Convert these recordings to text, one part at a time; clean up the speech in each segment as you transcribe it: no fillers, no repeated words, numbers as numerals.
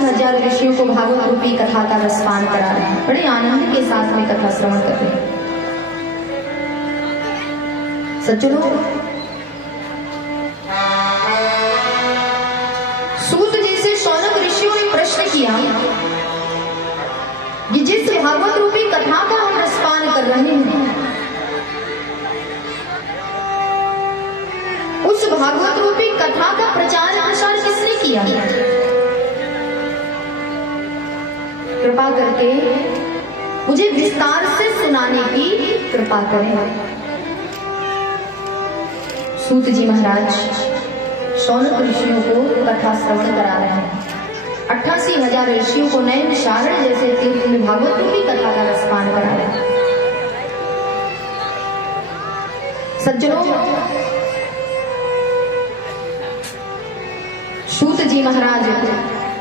88,000 ऋषियों को भागवत रूपी कथा का रसपान करा रहे हैं। बड़े आनंद के साथ में कथा श्रवण कर रहे हैं। सज्जनों, सूत जी से शौनक ऋषियों ने प्रश्न किया कि जिस भागवत रूपी कथा का हम रसपान कर रहे हैं, उस भागवत रूपी कथा का प्रचार प्रसार किसने किया? कृपा करके मुझे विस्तार से सुनाने की कृपा करें। सूत जी महाराज शौनक ऋषियों को कथा श्रवण करा रहे हैं। 88,000 ऋषियों को नयन शारण जैसे तीर्थ में भागवत रूपी कथा का रसपान करा रहे हैं। सज्जनों, सूत जी महाराज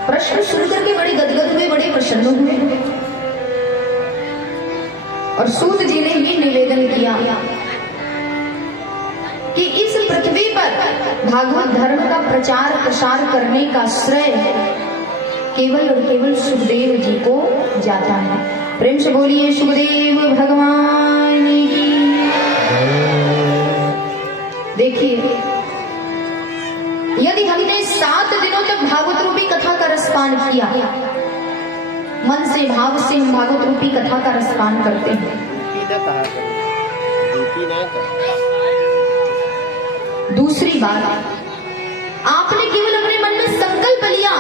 प्रश्न सुनकर के बड़े गदगद हुए, बड़े प्रसन्न हुए और सूत जी ने ये निवेदन किया कि इस पृथ्वी पर भागवत धर्म का प्रचार प्रसार करने का श्रेय केवल और केवल सुखदेव जी को जाता है। प्रेम से बोलिए सुखदेव भगवान की। देखिए, यदि हमने 7 दिनों तक भागवत रूपी कथा का रसपान किया, मन से भाव से हम भागवत रूपी कथा का रसपान करते हैं। दूसरी बात, आपने केवल अपने मन में संकल्प लिया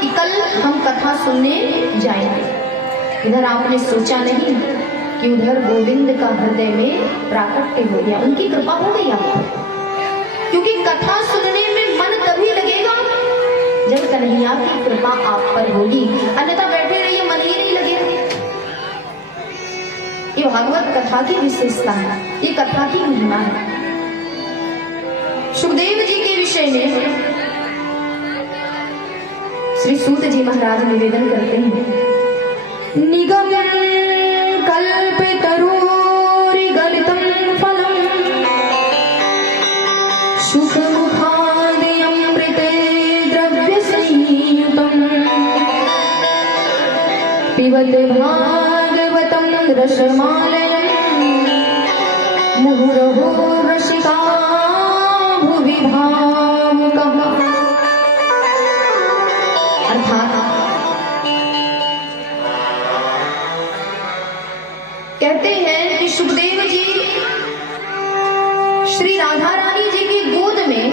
कि कल हम कथा सुनने जाएंगे। इधर आपने सोचा नहीं कि उधर गोविंद का हृदय में प्राकट्य हो गया, उनकी कृपा हो गई आपको। क्योंकि कथा सुनने में मन तभी लगेगा जब कन्हैया की कृपा आप पर होगी, अन्यथा बैठे रहिए मन ही नहीं लगेगा। ये भागवत कथा की विशेषता है, ये कथा की महिमा है। सुखदेव जी के विषय में श्री सूत जी महाराज निवेदन करते हैं। निगम कल्पतरुरि गलितं फलम् सुख मुखादि अमृते द्रव्य संयुतम् पिबते भागवतं रसमालयम् मुहुरहो रसिका भुवि भावुकः। अर्थात कहते हैं कि सुखदेव जी श्री राधा रानी जी की गोद में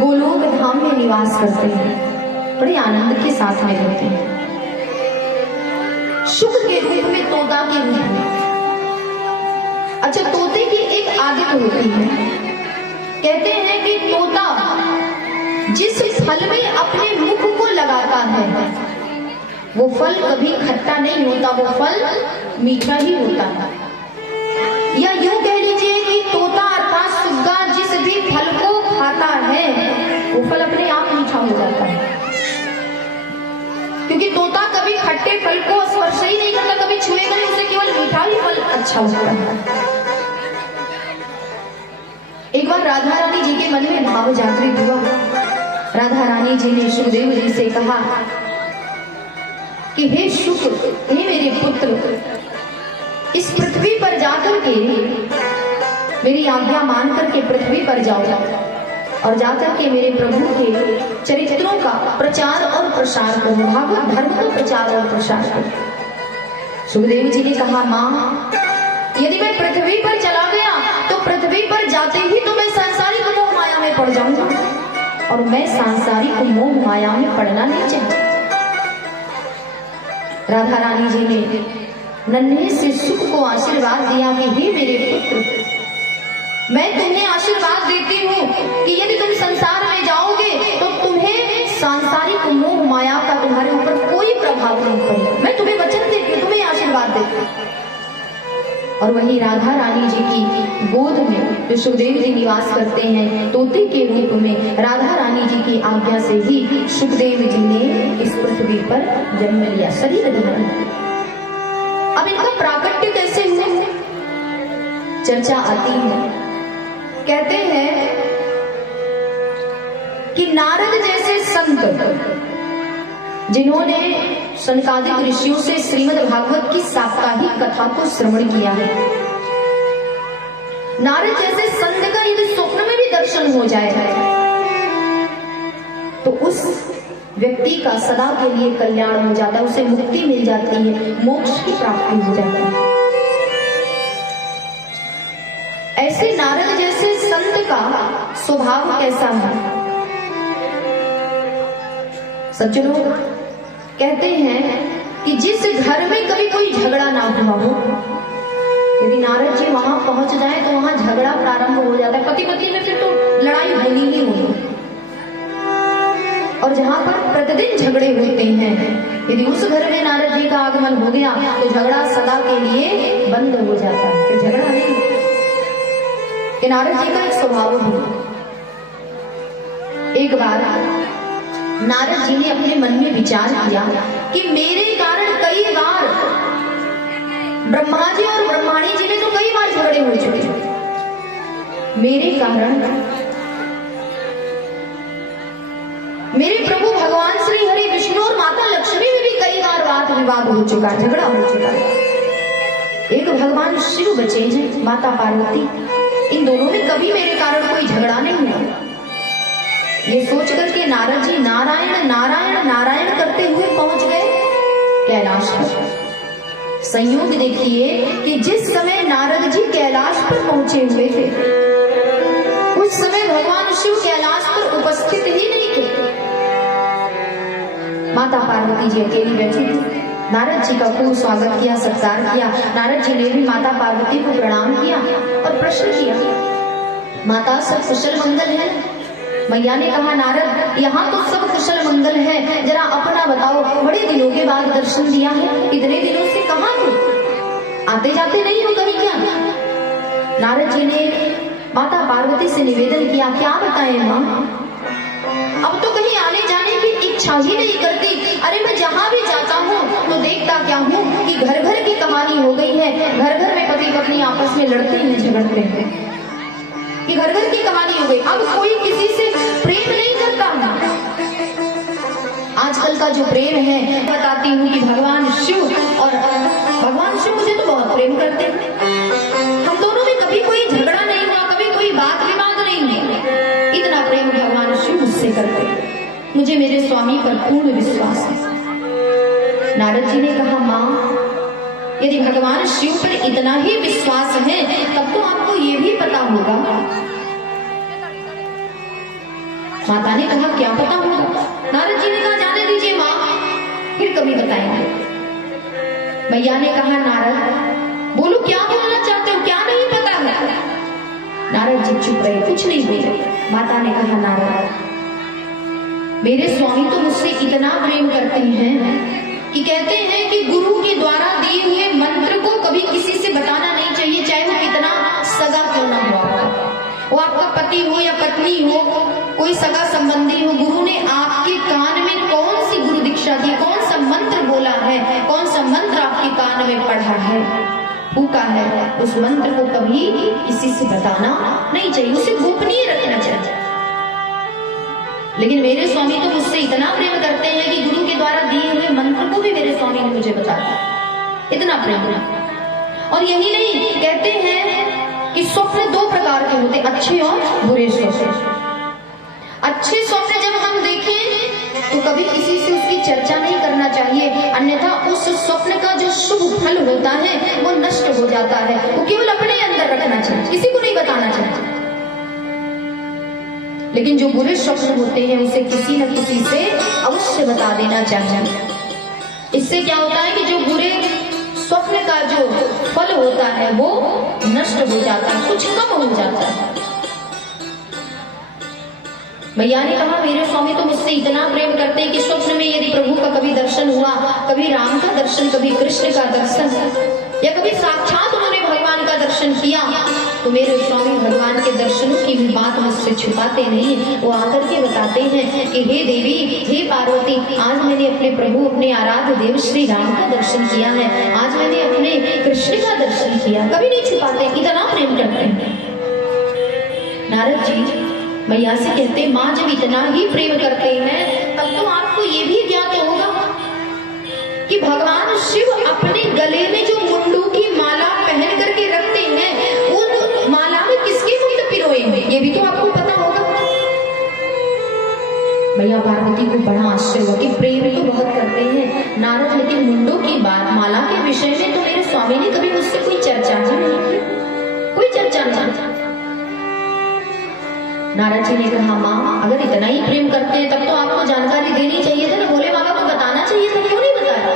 गोलोक धाम में निवास करते हैं, बड़े आनंद के साथ में रहते हैं। शुक के रूप में, तोता के रूप में। अच्छा, तोते की एक आदत होती है, कहते हैं कि तोता जिस फल में अपने मुख को लगाता है वो फल कभी खट्टा नहीं होता, वो फल मीठा ही होता है। या यूं कह लीजिए कि तोता अर्थात सुग्गा जिस भी फल को खाता है वो फल अपने आप मीठा हो जाता है। क्योंकि तोता कभी खट्टे फल को स्पर्श ही नहीं करता, कभी छुएगा नहीं, उसे केवल मीठा ही फल अच्छा होता है। एक बार राधा रानी जी के मन में भाव जागृत हुआ। राधा रानी जी ने सुखदेव जी से कहा कि हे शुक, हे मेरे पुत्र, इस पृथ्वी पर जाकर के मेरी आज्ञा मान करके पृथ्वी पर जाओ और जाकर के मेरे प्रभु के चरित्रों का प्रचार और प्रसार करो, भागवत धर्म का प्रचार और प्रसार करो। सुखदेव जी ने कहा, मां, यदि मैं पृथ्वी पर चला गया तो पृथ्वी पर जाते ही तो मैं सांसारिक मोह माया में पड़ जाऊंगा और मैं सांसारिक मोह माया में पड़ना नहीं चाहती। राधा रानी जी ने नन्हे से सुख को आशीर्वाद दिया कि हे मेरे पुत्र, मैं तुम्हें आशीर्वाद देती हूँ कि यदि तुम संसार में जाओगे तो तुम्हें सांसारिक मोह माया का तुम्हारे ऊपर कोई प्रभाव नहीं पड़ेगा। मैं तुम्हें वचन देती हूँ, तुम्हें आशीर्वाद देती हूँ। और वहीं राधा रानी जी की गोद में जो सुखदेव जी निवास करते हैं, तोते के रूप में राधा रानी जी की आज्ञा से ही सुखदेव जी ने इस पृथ्वी पर जन्म लिया, शरीर धारण। अब इनका प्राकट्य कैसे हुआ, चर्चा आती है। कहते हैं कि नारद जैसे संत जिन्होंने सनकादिक ऋषियों से श्रीमद् भागवत की साप्ताहिक कथा को श्रवण किया है। नारद जैसे संत का यदि स्वप्न में भी दर्शन हो जाए तो उस व्यक्ति का सदा के लिए कल्याण हो जाता है, उसे मुक्ति मिल जाती है, मोक्ष की प्राप्ति हो जाती है। ऐसे नारद जैसे संत का स्वभाव कैसा है? सज्जनों, कहते हैं कि जिस घर में कभी कोई झगड़ा ना हुआ हो, यदि नारद जी वहां पहुंच जाए तो वहां झगड़ा प्रारंभ हो जाता है। पति पत्नी में फिर तो लड़ाई होनी ही होनी। और जहां पर प्रतिदिन झगड़े होते हैं, यदि उस घर में नारद जी का आगमन हो गया तो झगड़ा सदा के लिए बंद हो जाता है, फिर झगड़ा नहीं। कि नारद जी का एक स्वभाव है। एक बार नारद जी ने अपने मन में विचार किया कि मेरे कारण कई बार ब्रह्मा जी और ब्रह्माणी जी में तो कई बार झगड़े हो चुके हैं। मेरे कारण मेरे प्रभु भगवान श्री हरि विष्णु और माता लक्ष्मी में भी कई बार वाद विवाद हो चुका है, झगड़ा हो चुका है। एक भगवान शिव बचे हैं, माता पार्वती, इन दोनों में कभी मेरे कारण कोई झगड़ा नहीं हुआ। ये सोच करके नारद जी नारायण नारायण नारायण करते हुए पहुंच गए कैलाश पर। संयोग देखिए कि जिस समय नारद जी कैलाश पर पहुंचे हुए थे, उस समय भगवान शिव कैलाश पर उपस्थित ही नहीं थे। माता पार्वती जी अकेली बैठी थी। नारद जी का खूब स्वागत किया, सत्कार किया। नारद जी ने भी माता पार्वती को प्रणाम किया और प्रश्न किया, माता सब कुशल मंगल है? मैया ने कहा, नारद यहाँ तो सब कुशल मंगल है, जरा अपना बताओ, बड़े दिनों के बाद दर्शन दिया है, इतने दिनों से कहाँ थे? आते जाते नहीं हो कहीं क्या? नारद जी ने माता पार्वती से निवेदन किया, क्या बताएं माँ, अब तो कहीं आने जाने की इच्छा ही नहीं करती। अरे मैं जहाँ भी जाता हूँ तो देखता क्या हूँ कि घर घर की कहानी हो गई है, घर घर में पति पत्नी आपस में लड़ते हैं, झगड़ते हैं, कि घर घर की कहानी हो गई। अब कोई किसी से प्रेम नहीं करता। आजकल का जो प्रेम है, बताती हूँ कि भगवान शिव मुझे तो बहुत प्रेम करते हैं। हम दोनों में कभी कोई झगड़ा नहीं हुआ, कभी कोई बात विवाद नहीं हुआ। इतना प्रेम भगवान शिव मुझसे करते हैं। मुझे मेरे स्वामी पर पूर्ण विश्वास है। नारद जी ने कहा, माँ यदि भगवान शिव पर इतना ही विश्वास है तब तो आपको ये भी पता होगा। माता ने कहा, क्या पता होगा? नारद जी ने कहा, जाने दीजिए माँ, फिर कभी बताएंगे। मैया ने कहा, नारद बोलो, क्या बोलना चाहते हो, क्या नहीं पता है? नारद जी चुप रहे, कुछ नहीं बोले। माता ने कहा, नारद मेरे स्वामी तो मुझसे इतना प्रेम करते हैं कि कहते हैं कि गुरु के द्वारा दिए हुए मंत्र को कभी किसी से बताना नहीं चाहिए, चाहे वो कितना सगा क्यों ना हो। वो आपका पति हो या पत्नी हो, कोई सगा संबंधी हो, गुरु ने आपके कान में कौन सी गुरु दीक्षा दी, कौन सा मंत्र बोला है, कौन सा मंत्र आपके कान में पढ़ा है, फूका है, उस मंत्र को कभी किसी से बताना नहीं चाहिए, उसे गोपनीय रखना चाहिए। लेकिन मेरे स्वामी तो मुझसे इतना प्रेम करते हैं कि गुरु के द्वारा दिए हुए मंत्र को भी मेरे स्वामी ने मुझे बता दिया। इतना प्रेम। और यही नहीं, कहते हैं कि स्वप्न दो प्रकार के होते, अच्छे और बुरे स्वप्न। अच्छे स्वप्न जब हम देखें तो कभी किसी से उसकी चर्चा नहीं करना चाहिए, अन्यथा उस स्वप्न का जो शुभ फल होता है वो नष्ट हो जाता है। वो केवल अपने अंदर रखना चाहिए, किसी को नहीं बताना चाहिए। लेकिन जो बुरे स्वप्न होते हैं उसे किसी न किसी से अवश्य बता देना चाहिए। इससे क्या होता है कि जो बुरे स्वप्न का जो फल होता है वो नष्ट हो जाता है, कुछ कम हो जाता है। मैया ने कहा, मेरे स्वामी तो मुझसे इतना प्रेम करते हैं कि स्वप्न में यदि प्रभु का कभी दर्शन हुआ, कभी राम का दर्शन, कभी कृष्ण का दर्शन, या कभी साक्षात उन्होंने भगवान का दर्शन किया, तो मेरे स्वामी भगवान के दर्शनों की भी बात मुझसे छुपाते नहीं। वो आकर के बताते हैं कि हे देवी, हे पार्वती, आज मैंने अपने प्रभु, अपने आराध्य देव श्री राम का दर्शन किया है, आज मैंने अपने कृष्ण का दर्शन किया। कभी नहीं छुपाते, इतना प्रेम करते हैं। नारद जी मैया से कहते, माँ जब इतना ही प्रेम करते हैं तब तो आपको ये भी ज्ञात होगा कि भगवान शिव अपने गले में जो मुंडों की माला पहन करके रखते हैं, उन माला में किसके मुंड पिरोए हैं, ये भी तो आपको पता होगा। मैया पार्वती को बड़ा आश्चर्य हुआ कि प्रेम तो बहुत करते हैं नारद, लेकिन मुंडों की बात, माला के विषय में तो मेरे स्वामी ने कभी मुझसे कोई चर्चा ही नहीं की, कोई चर्चा नहीं। नारद जी ने कहा, माँ अगर इतना ही प्रेम करते हैं तब तो आपको जानकारी देनी चाहिए था ना, भोले बाबा को बताना चाहिए था, क्यों नहीं बताया।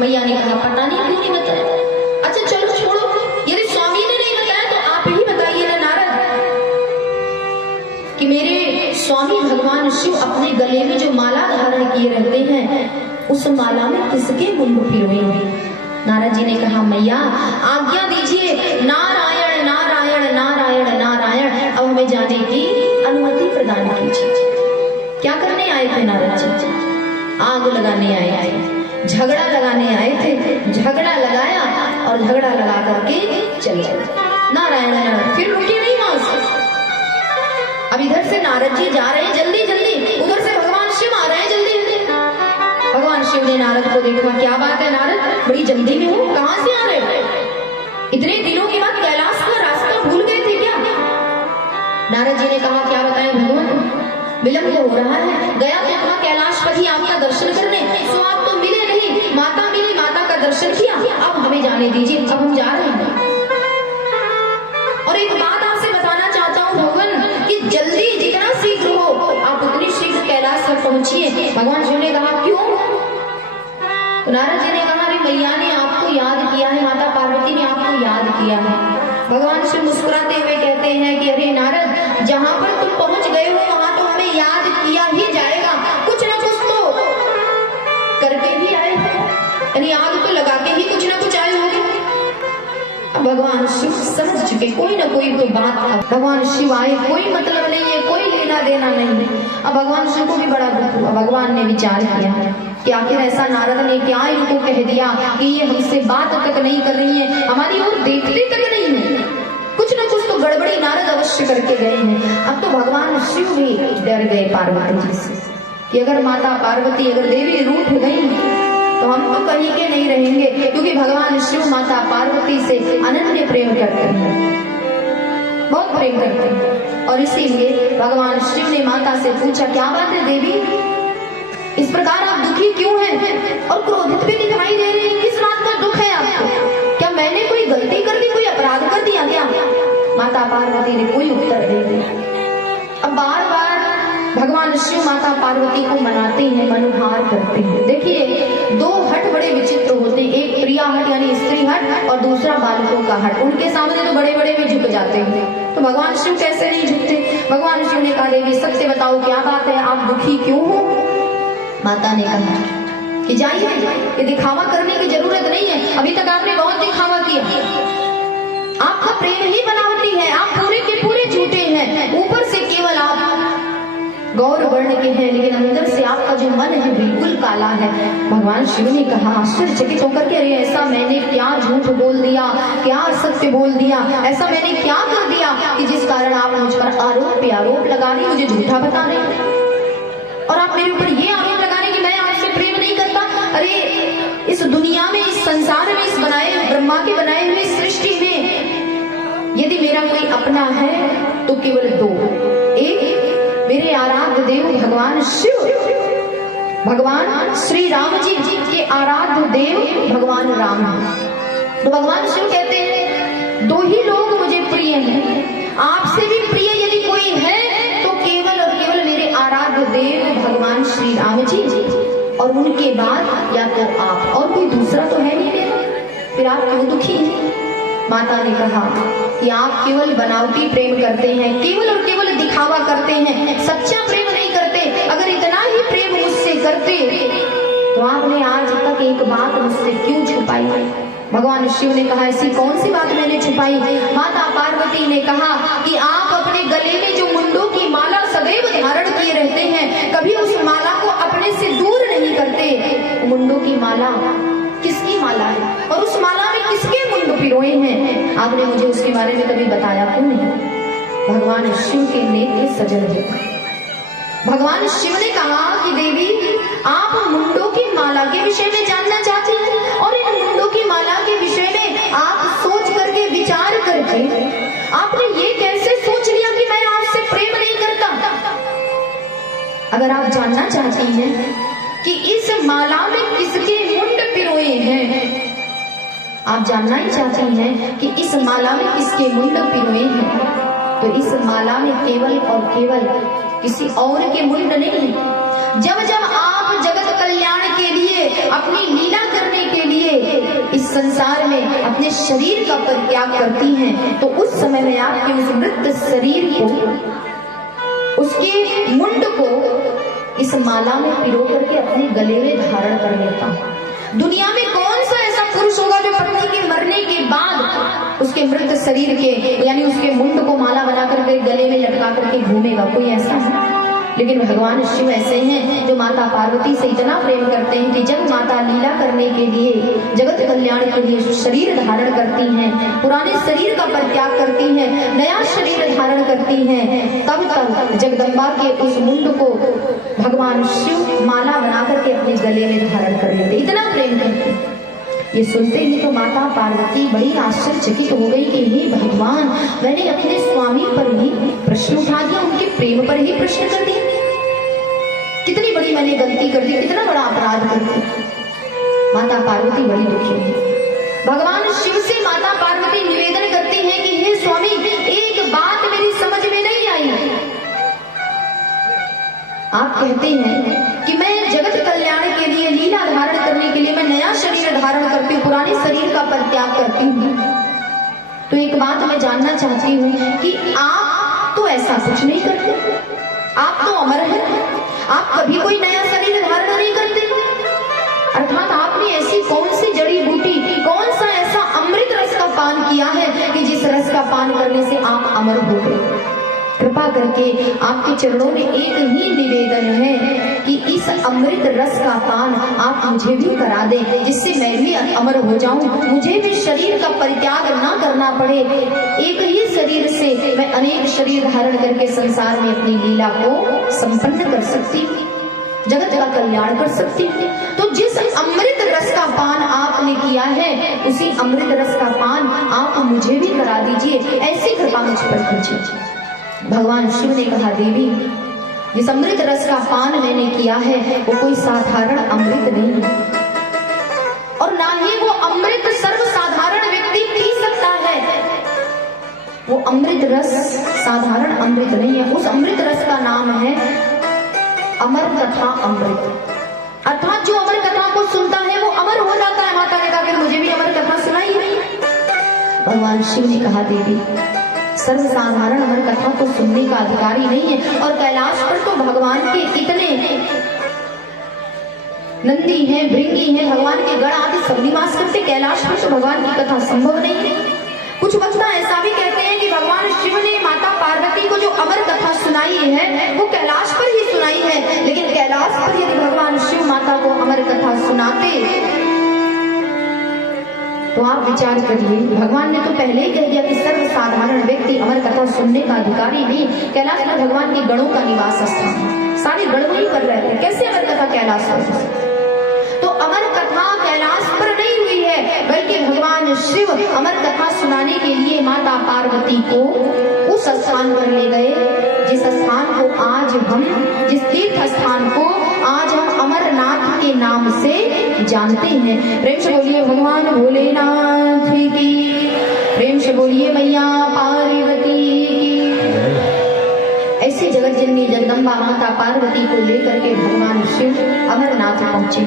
मैया ने कहा, पता नहीं क्यों नहीं बताया। अच्छा चलो छोड़ो, यदि स्वामी ने नहीं बताया तो आप ही बताइए ना नारद, कि मेरे स्वामी भगवान शिव अपने गले में जो माला धारण किए रहते हैं, उस माला में किसके मुंड पिरोए हैं। नारद जी ने कहा, मैया आज्ञा दीजिए, नारायण नारायण नारायण नारायण, अब हमें जाने की अनुमति प्रदान कीजिए। क्या करने आए थे नारद जी? आग लगाने आए थे, झगड़ा लगाने आए थे, झगड़ा लगाया और झगड़ा लगा करके चले गए। नारायण नारायण, फिर रुके नहीं वहां से। अब इधर से नारद जी जा रहे हैं जल्दी जल्दी, उधर से भगवान शिव आ रहे हैं जल्दी जल्दी। भगवान शिव ने नारद को देखा, क्या बात है नारद, बड़ी जल्दी में हो, कहां से आ रहे हो? इतने दिनों के बाद कैलाश का रास्ता भूल गए थे क्या? नारद जी ने कहा, क्या बताएं भगवान, विलंब हो रहा है, गया तो कहा कैलाशपति आपका दर्शन करने, सो आप तो मिले नहीं, माता मिली, माता का दर्शन किया, अब हमें जाने दीजिए, अब हम जा रहे हैं। और एक बात आपसे बताना चाहता हूँ भगवान, कि जल्दी जितना शीघ्र हो आप उतनी शीघ्र कैलाश तक पहुंचिए। भगवान शिव ने कहा, क्यों? तो नारद जी ने कहा, अरे मैया ने आपको याद किया है, माता पार्वती ने आपको याद किया है। भगवान शिव मुस्कुराते हुए कहते हैं कि अरे नारद, जहां पर तुम पहुंच गए हो वहां तो हमें याद किया ही जाएगा, कुछ ना कुछ तो करके ही आए, यानी आग तो लगा के ही कुछ ना कुछ आए होंगे। अब भगवान शिव समझ चुके, कोई ना कोई तो बात है, भगवान शिव आए, कोई मतलब नहीं है, कोई लेना देना नहीं। अब भगवान शिव को भी बड़ा दुख हुआ। भगवान ने विचार किया कि आखिर ऐसा नारद ने क्या इनको कह दिया कि ये हमसे बात तक नहीं कर रही है, हमारी ओर देखते तक नहीं है, कुछ ना कुछ तो गड़बड़ी नारद अवश्य करके गए हैं। अब तो भगवान शिव भी डर गए पार्वती जी से कि अगर माता पार्वती, अगर देवी रूठ गई तो हम तो कहीं के नहीं रहेंगे, क्योंकि भगवान शिव माता पार्वती से अनन्य प्रेम करते हैं, बहुत प्रेम करते हैं। और इसीलिए भगवान शिव ने माता से पूछा, क्या बात है देवी, इस प्रकार आप दुखी क्यों हैं और क्रोधित भी दिखाई दे रही हैं, किस बात का दुख है आपको? क्या मैंने कोई गलती कर दी, कोई अपराध कर दिया क्या? माता पार्वती ने कोई उत्तर नहीं दिया। अब बार बार भगवान शिव माता पार्वती को मनाते हैं, मनोहार करते हैं। देखिए दो हट बड़े विचित्र होते हैं, एक प्रिया हट यानी स्त्री हट और दूसरा बालकों का हट। उनके सामने तो बड़े बड़े भी झुक जाते हैं, तो भगवान शिव कैसे नहीं झुकते? भगवान शिव ने कहा, देवी सत्य बताओ क्या बात है, आप दुखी क्यों हो? माता ने कहा कि जाइए, ये दिखावा करने की जरूरत नहीं है, अभी तक आपने बहुत दिखावा किया, आपका प्रेम ही बनावटी है, आप पूरे के पूरे झूठे हैं, ऊपर से केवल आप गौर वर्ण के हैं, लेकिन अंदर से आपका जो मन है बिल्कुल काला है। भगवान शिव ने कहा आश्चर्यचकित होकर के, अरे ऐसा मैंने क्या झूठ बोल दिया, क्या असत्य बोल दिया, ऐसा मैंने क्या कर दिया कि जिस कारण आप मुझ पर आरोप पे आरोप लगा रही, मुझे झूठा बता रही, और आप मेरे ऊपर ये आरोप लगा रहे कि मैं आपसे प्रेम नहीं करता। अरे इस दुनिया में, इस संसार में, इस बनाए ब्रह्मा के बनाए हुए सृष्टि में यदि मेरा कोई अपना है तो केवल दो, एक मेरे आराध्य देव भगवान शिव, भगवान श्री राम जी के आराध्य देव भगवान राम हैं। तो भगवान शिव कहते हैं दो ही लोग मुझे प्रिय हैं, आपसे भी प्रिय यदि कोई है तो केवल और केवल मेरे आराध्य देव भगवान श्री राम जी, और उनके बाद या तो आप, और कोई दूसरा तो है नहीं मेरा, फिर आप क्यों दुखी हैं? माता ने कहा कि आप केवल बनावटी प्रेम करते हैं, केवल और केवल दिखावा करते हैं, सच्चा प्रेम नहीं करते। अगर इतना ही प्रेम मुझसे करते तो आपने आज तक एक बात मुझसे क्यों छुपाई? भगवान शिव ने कहा, ऐसी कौन सी बात मैंने छुपाई? माता पार्वती ने कहा कि आप अपने गले में जो मुंडों की माला सदैव धारण किए रहते हैं, कभी उस माला को अपने से दूर नहीं करते। मुंडों की माला किसकी माला है और उस माला में किसके मुंड पिरोए हैं? आपने मुझे उसके बारे में कभी बताया क्यों नहीं? भगवान शिव के नेत्र सजल हो। भगवान शिव ने कहा कि देवी, आप मुंडों की माला के विषय में जानना चाहते अगर आप जानना चाहती हैं कि इस माला में किसके मुंड पिरोए हैं, आप जानना ही चाहती हैं कि इस माला में किसके मुंड पिरोए हैं, तो इस माला में केवल और केवल किसी और के मुंड नहीं है। जब जब आप जगत कल्याण के लिए, अपनी लीला करने के लिए इस संसार में अपने शरीर का परित्याग करती हैं, तो उस समय में आपके उस मृत शरीर को, उसके मुंड को इस माला में पिरो करके अपने गले में धारण कर लेता है। दुनिया में कौन सा ऐसा पुरुष होगा जो पत्नी के मरने के बाद उसके मृत शरीर के यानी उसके मुंड को माला बना करके गले में लटका करके घूमेगा? कोई ऐसा है? लेकिन भगवान शिव ऐसे हैं जो माता पार्वती से इतना प्रेम करते हैं कि जब माता लीला करने के लिए, जगत कल्याण के लिए शरीर धारण करती हैं, पुराने शरीर का परित्याग करती हैं, नया शरीर धारण करती हैं, तब तक जगदम्बा के उस मुंड को भगवान शिव माला बना करके अपने गले में धारण कर लेते, इतना प्रेम करते हैं। ये सुनते ही तो माता पार्वती बड़ी आश्चर्यचकित हो गई कि हे भगवान, मैंने अपने स्वामी पर ही प्रश्न उठा दिया, उनके प्रेम पर ही प्रश्न कर दिया, कितनी बड़ी मैंने गलती कर दी, कितना बड़ा अपराध कर दिया। माता पार्वती बड़ी दुखी है। भगवान शिव से माता पार्वती निवेदन करती है कि हे स्वामी, एक बात मेरी समझ में नहीं आई। आप कहते हैं कि मैं जगत कल्याण के लिए, लीला धारण करने के लिए मैं नया शरीर धारण करती हूँ, पुराने शरीर का परित्याग करती हूँ, तो एक बात मैं जानना चाहती हूँ कि आप तो ऐसा कुछ नहीं करते, आप तो अमर हैं, आप कभी कोई नया शरीर धारण नहीं करते, अर्थात आपने ऐसी कौन सी जड़ी बूटी, कौन सा ऐसा अमृत रस का पान किया है कि जिस रस का पान करने से आप अमर हो गए? कृपा करके आपके चरणों में एक ही निवेदन है कि इस अमृत रस का पान आप मुझे भी करा दें, जिससे मैं भी अमर हो जाऊं, मुझे भी शरीर का परित्याग ना करना पड़े, एक ही शरीर से मैं अनेक शरीर धारण करके संसार में अपनी लीला को संपन्न कर सकती, जगत का कल्याण कर सकती। तो जिस अमृत रस का पान आपने किया है, उसी अमृत रस का पान आप मुझे भी करा दीजिए, ऐसी कृपा मुझ पर कीजिए। भगवान शिव ने कहा, देवी, जिस अमृत रस का पान मैंने किया है वो कोई साधारण अमृत नहीं है, और ना ही वो अमृत सर्वसाधारण व्यक्ति पी सकता है। वो अमृत रस साधारण अमृत नहीं है, उस अमृत रस का नाम है अमर कथा अमृत, अर्थात जो अमर कथा को सुनता है वो अमर हो जाता है। माता ने कहा, फिर मुझे भी अमर कथा सुनाई। भगवान शिव ने कहा, देवी, सर्वसाधारण अमर कथा को सुनने का अधिकारी नहीं है, और कैलाश पर तो भगवान के इतने नंदी हैं, भृंगी हैं, भगवान के गण आदि सब निवास करते, कैलाश पर तो भगवान की कथा संभव नहीं है। कुछ वक्ता ऐसा भी कहते हैं कि भगवान शिव ने माता पार्वती को जो अमर कथा सुनाई है वो कैलाश पर ही सुनाई है, लेकिन कैलाश पर यदि भगवान शिव माता को अमर कथा सुनाते तो आप विचार करिए, भगवान ने तो पहले ही कह दिया कि सर्वसाधारण व्यक्ति अमर कथा सुनने का अधिकारी नहीं। कैलाश में भगवान के गणों का निवास स्थान है, सारे गण वहीं पर रहते हैं, कैसे अमर कथा कैलाश पर? तो अमर कथा कैलाश पर नहीं हुई है, बल्कि भगवान शिव अमर कथा सुनाने के लिए माता पार्वती को उस स्थान पर ले गए, जिस स्थान को आज हम, जिस तीर्थ स्थान को आज हम अमरनाथ के नाम से जानते हैं। प्रेम से बोलिए भगवान भोलेनाथ की, प्रेम से बोलिए मैया पार्वती की। ऐसे जगत जननी जगदम्बा माता पार्वती को लेकर के भगवान शिव अमरनाथ पहुंचे,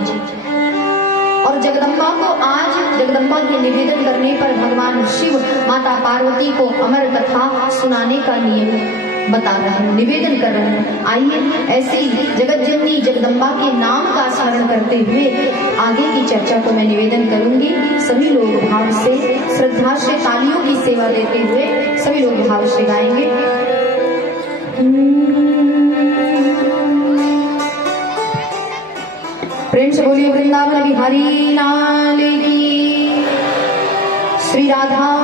और जगदम्बा को आज, जगदम्बा के निवेदन करने पर भगवान शिव माता पार्वती को अमर कथा सुनाने का नियम बता रहे हैं, निवेदन कर रहे हैं। आइए ऐसी जगत जननी जगदम्बा के नाम का स्मरण करते हुए आगे की चर्चा को मैं निवेदन करूंगी। सभी लोग भाव से, श्रद्धा से, तालियों की सेवा देते हुए सभी लोग भाव से गाएंगे। प्रेम से बोलिए वृंदावन बिहारी लाल की, श्री राधा